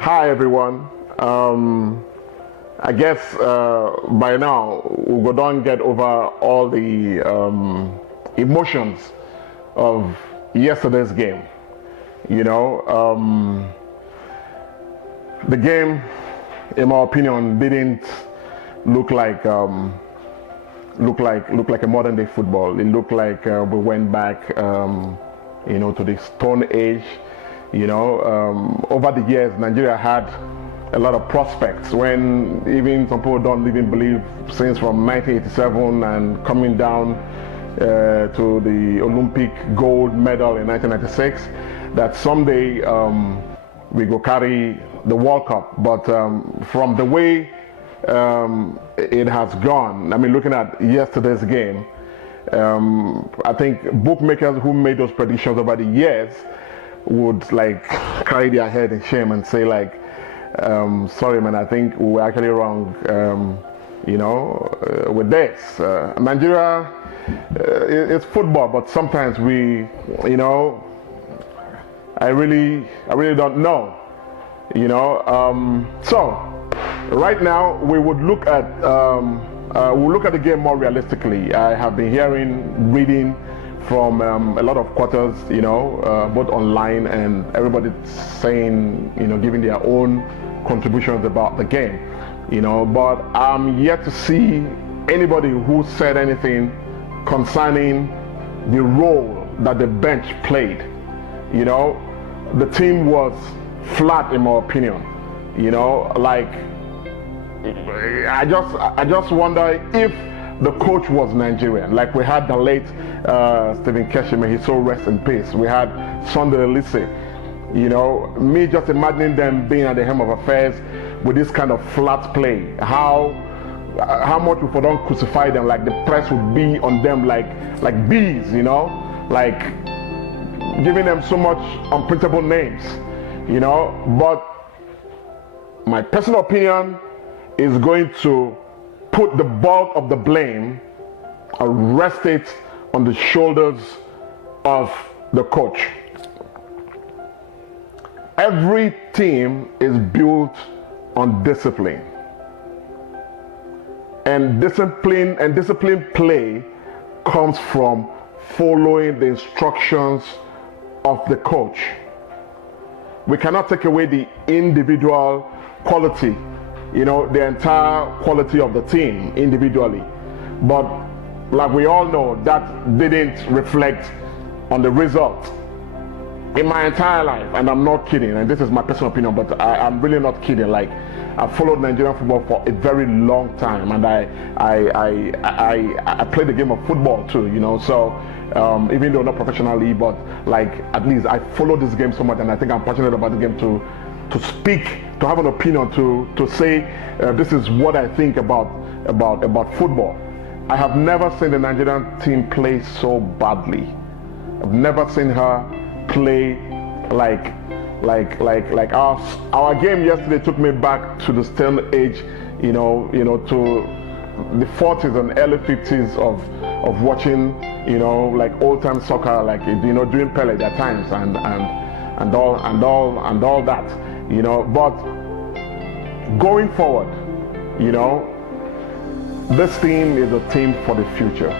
Hi everyone. I guess by now we go down get over all the emotions of yesterday's game. You know, the game, in my opinion, didn't look like look like a modern day football. It looked like we went back, to the Stone Age. Over the years, Nigeria had a lot of prospects when even some people don't even believe since from 1987 and coming down to the Olympic gold medal in 1996 that someday we go carry the World Cup. But from the way it has gone, I mean, looking at yesterday's game, I think bookmakers who made those predictions over the years would like carry their head in shame and say like, sorry man, I think we were actually wrong, with this. Nigeria, it's football, but sometimes I really don't know, So right now we would look at we'll look at the game more realistically. I have been reading from a lot of quarters, both online and everybody saying, giving their own contributions about the game, but I'm yet to see anybody who said anything concerning the role that the bench played. The team was flat in my opinion. I just wonder if the coach was Nigerian. Like we had the late Stephen Keshi, may he so rest in peace. We had Sunday Elise. Me just imagining them being at the helm of affairs with this kind of flat play. How much if we don't crucify them, like the press would be on them like bees, like giving them so much unprintable names, But my personal opinion is going to put the bulk of the blame and rest it on the shoulders of the coach. Every team is built on discipline. And discipline play comes from following the instructions of the coach. We cannot take away the individual quality, the entire quality of the team individually. But like we all know, that didn't reflect on the result. In my entire life, and I'm not kidding, and this is my personal opinion, but I'm really not kidding. Like, I've followed Nigerian football for a very long time, and I play the game of football too, So even though not professionally, but like at least I follow this game so much, and I think I'm passionate about the game to speak, to have an opinion, to say this is what I think about football. I have never seen the Nigerian team play so badly. I've never seen her play like our game yesterday took me back to the Stone Age, to the 40s and early 50s of watching, like old time soccer, like during Pele at times and all that, But going forward, this team is a team for the future.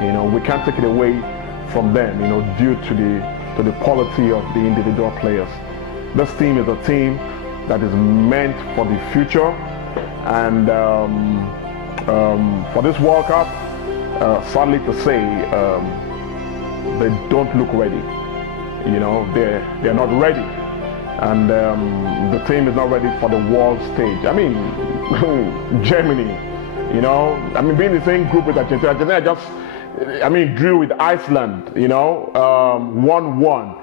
We can't take it away from them, due to the quality of the individual players. This team is a team that is meant for the future, and for this World Cup, sadly to say, they don't look ready. They're not ready, and the team is not ready for the world stage. I mean, Germany, being in the same group with Argentina drew with Iceland, 1-1.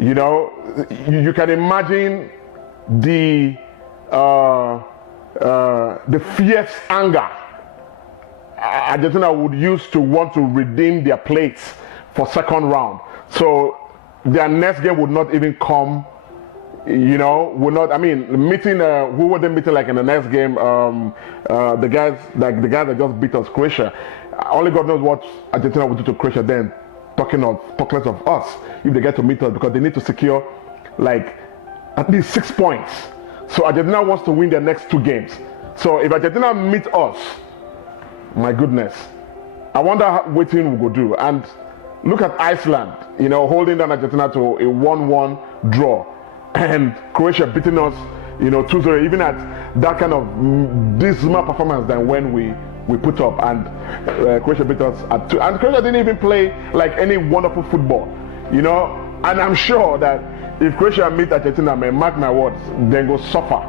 You can imagine the fierce anger Argentina would use to want to redeem their plates for second round. So their next game would not even come. Meeting. Who were they meeting like in the next game? The guys that just beat us, Croatia. Only God knows what Argentina will do to Croatia then. Talking less of us, if they get to meet us, because they need to secure like at least 6 points So Argentina wants to win their next 2 games. So if Argentina meet us, my goodness, I wonder what team we will do. And look at Iceland, holding down Argentina to a 1-1 draw, and Croatia beating us, 2-0, even at that kind of dismal performance than when we put up, and Croatia beat us at 2. And Croatia didn't even play like any wonderful football, and I'm sure that if Croatia meet Argentina, man, mark my words, they go suffer.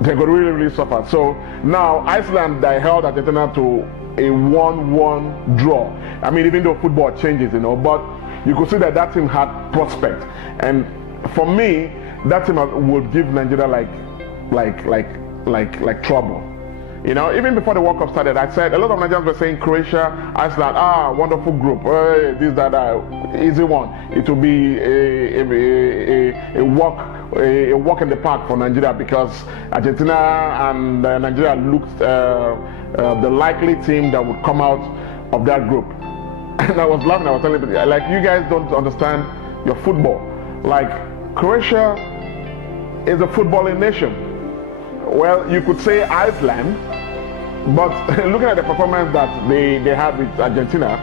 They go really, really suffer. So now Iceland, they held Argentina to a 1-1 draw. I mean, even though football changes, but you could see that team had prospect. And for me, that team would give Nigeria like trouble. Even before the World Cup started, I said a lot of Nigerians were saying Croatia, Iceland, wonderful group, this, that, easy one. It will be a walk in the park for Nigeria, because Argentina and Nigeria looked the likely team that would come out of that group. And I was laughing. I was telling people, like, you guys don't understand your football. Like, Croatia is a footballing nation. Well, you could say Iceland, but looking at the performance that they had with Argentina,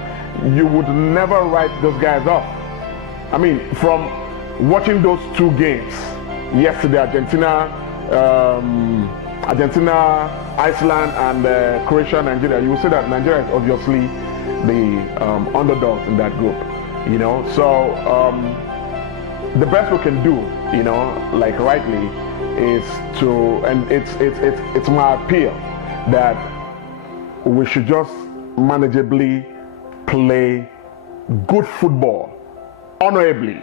you would never write those guys off. I mean, from watching those 2 games yesterday, Argentina, Iceland, and Croatia, Nigeria, you will see that Nigeria is obviously the underdogs in that group. So the best we can do, like rightly, is to, and it's my appeal that we should just manageably play good football honorably,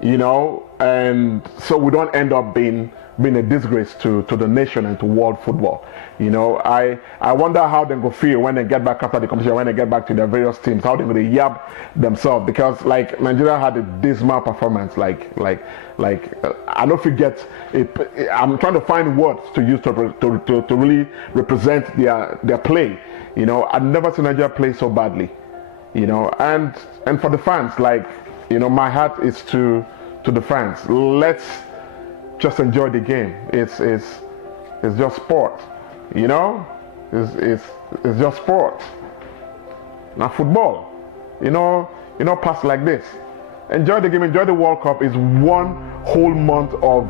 and so we don't end up being a disgrace to the nation and to world football. I wonder how they go feel when they get back after the competition, when they get back to their various teams, how they're going to yab themselves, because like Nigeria had a dismal performance. I don't forget it. I'm trying to find words to use to really represent their play. I've never seen Nigeria play so badly. And for the fans, my heart is to the fans. Let's just enjoy the game. It's just sport. It's just sport. Not football. Pass like this. Enjoy the game. Enjoy the World Cup. It's 1 whole month of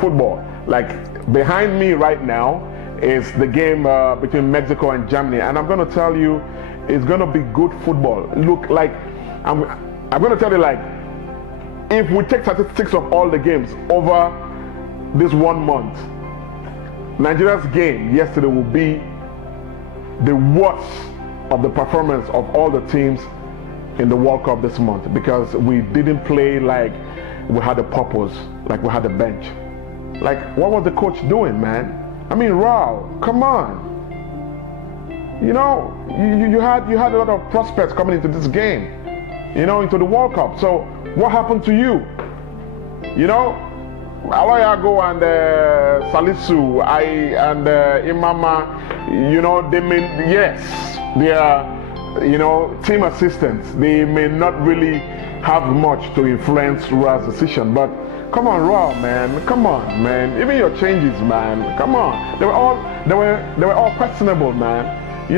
football. Like, behind me right now is the game between Mexico and Germany, and I'm going to tell you, it's going to be good football. Look, like, I'm going to tell you, like, if we take statistics of all the games over this 1 month, Nigeria's game yesterday will be the worst of the performance of all the teams in the World Cup this month, because we didn't play like we had a purpose, like we had a bench. Like, what was the coach doing, man? I mean, Raul, come on. You had a lot of prospects coming into this game, into the World Cup. So what happened to you? Alayago and Salisu, and Imama, they may, yes, they are, team assistants. They may not really have much to influence Ra's decision, but come on, Ra, man, come on, man. Even your changes, man, come on. They were all questionable, man. I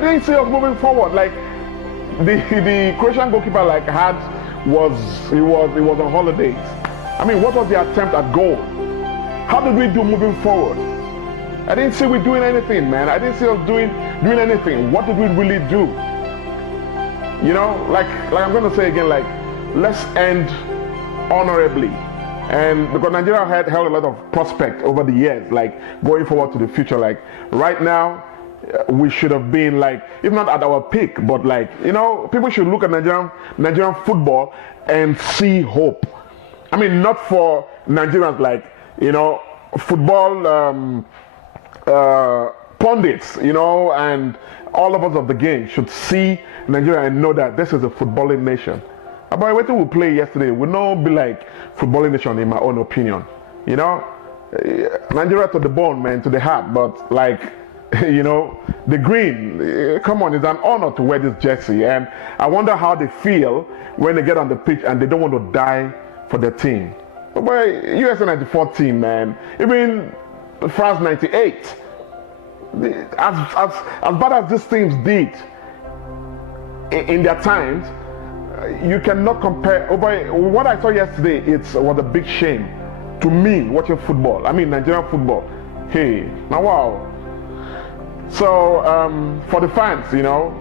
didn't see us moving forward. Like, the Croatian goalkeeper was on holidays. I mean, what was the attempt at goal? How did we do moving forward? I didn't see we doing anything, man. I didn't see us doing anything. What did we really do? Like I'm gonna say again, like, let's end honorably. And because Nigeria had held a lot of prospect over the years, like going forward to the future, like right now, we should have been like, if not at our peak, but like, people should look at Nigerian football and see hope. I mean, not for Nigerians, like, football pundits, and all of us of the game should see Nigeria and know that this is a footballing nation. About what we played yesterday would not be like footballing nation, in my own opinion. Nigeria to the bone, man, to the heart, but like, You know, the green, come on, it's an honor to wear this jersey. And I wonder how they feel when they get on the pitch and they don't want to die for their team. But USA 94 team, man, even France 98, as bad as these teams did in their times, you cannot compare. What I saw yesterday, it was a big shame to me watching football. I mean, Nigerian football. Hey, now wow. So for the fans, you know,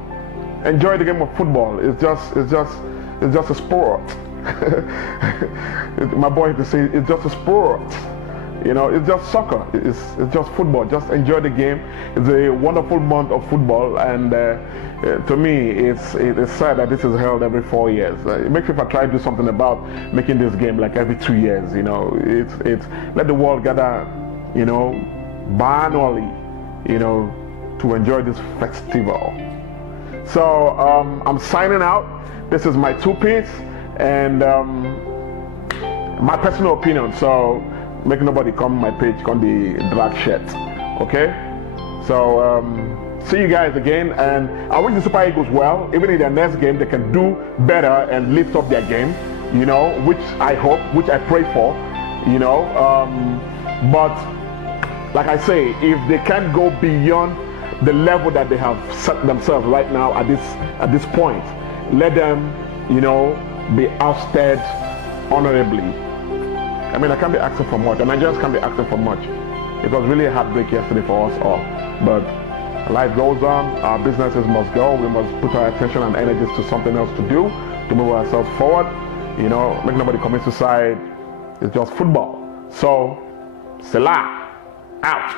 enjoy the game of football. It's just a sport. My boy used to say it's just a sport. You know, it's just soccer. It's just football. Just enjoy the game. It's a wonderful month of football, and to me, it's sad that this is held every 4 years. It makes me try to do something about making this game like every 2 years. You know, it's let the world gather, you know, biannually, you know, to enjoy this festival. So I'm signing out. This is my two-piece and my personal opinion. So make nobody come my page on the drag shirt. Okay? So see you guys again, and I wish the Super Eagles well. Even in their next game, they can do better and lift up their game. You know, which I hope, which I pray for. You know, but like I say, if they can't go beyond the level that they have set themselves right now at this point, let them, you know, be ousted honorably. I mean, I can't be asking for much, and Nigerians can't be asking for much. It was really a heartbreak yesterday for us all, but life goes on. Our businesses must go. We must put our attention and energies to something else to do, to move ourselves forward. You know, make nobody commit suicide. It's just football. So, Selah, out.